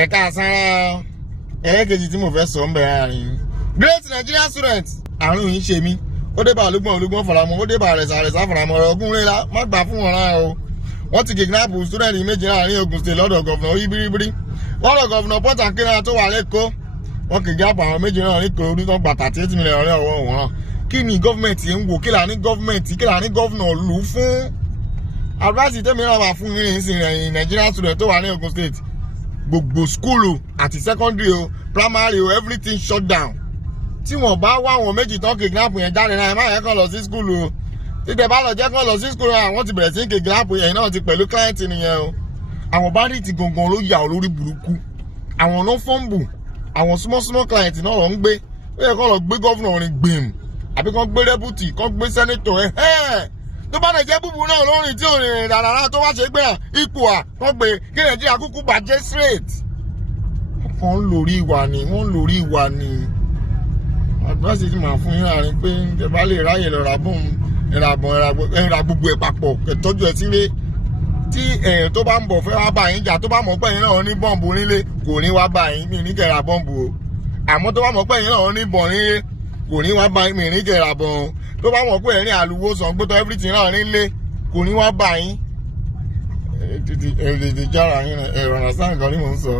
ẹ̀ka àsára ẹlẹ́kejì tí mo fẹ́ sọ ń bẹ̀rẹ̀ àárín great Nigerian student àrùn yìí ṣe mí ó dé bá olúgbọ́n faramọ́ ó dé bá àrẹ̀sà faramọ́ ọ̀rọ̀ ọgún rẹ̀ má gbà fún wọn rárá o wọ́n ti kidnap student méjì láàrin Ògùn state lọ́dọ̀ gọ̀vnà Oyíbíríbírí lọ́dọ̀ gọ̀vnà Port Harcourt tó wà lẹ́kọ̀ọ́ wọ́n kidnap àwọn méjì náà ní Ìkòròdú tó gbà 38 million ọ̀rẹ́ ọwọ́ wọn kí ni gọ́ọ̀mẹ̀ntì ń wò kí là ní gọ́ọ̀nà lù fún advice tẹ́mi náà wà fún yín sí Nigerian student tó wà ní Ògùn state gbogbo skúlù àti secondary o primary o everything shut down tí wọ́n bá wá àwọn méjì tán kidnap yẹn jáde náà ẹ má yẹ kàn lọ sí skúlù o títẹ bá lọ jẹ́ kàn lọ sí skúlù àwọn ti bẹ̀rẹ̀ sí kidnap yẹn náà ti pẹ̀lú client nìyẹn o àwọn bandit gangan ló yà olórí burúkú àwọn ló fọ́ǹbù àwọn small client náà lọ ń gbé ó yẹ kàn lọ gbé gọ́vnà orin gbìm àbí kàn gbé deputy kàn gbé senator tó bá lè jẹ́ búburú náà lórin tí ò rìn rárá tó wá ṣe gbé ipò kàn gbé kí Nàìjíríà kúkú bàjẹ́ straight wọ́n ń lórí ìwà ni advice ti máa fún yín láàrin pé ẹ bá lè ráyè lọ ra bọ́ọ̀mù ẹ̀rà gbogbo ẹ̀ papọ̀ kẹtọ́jú ẹ̀ sílé tí tó bá ń bọ̀ fẹ́ wá bá yín jà tó bá mọ̀ pé yín náà ní bọ́ǹbù nílé kò ní wá bá yín mi ní kẹ̀rà bọ́ǹbù o àmọ́ tó bá mọ̀ pé yín náà ní bọ̀ nílé kò ní wá bá yín mi ní kẹ̀rà bọ̀ o tó bá mọ̀ pé ẹ̀rín àlùwò Ṣàngó everything náà nílé kò ní wá bá yín ẹ̀ tètè jára yín ẹ̀rọ àṣà nǹkan ni mò ń sọ.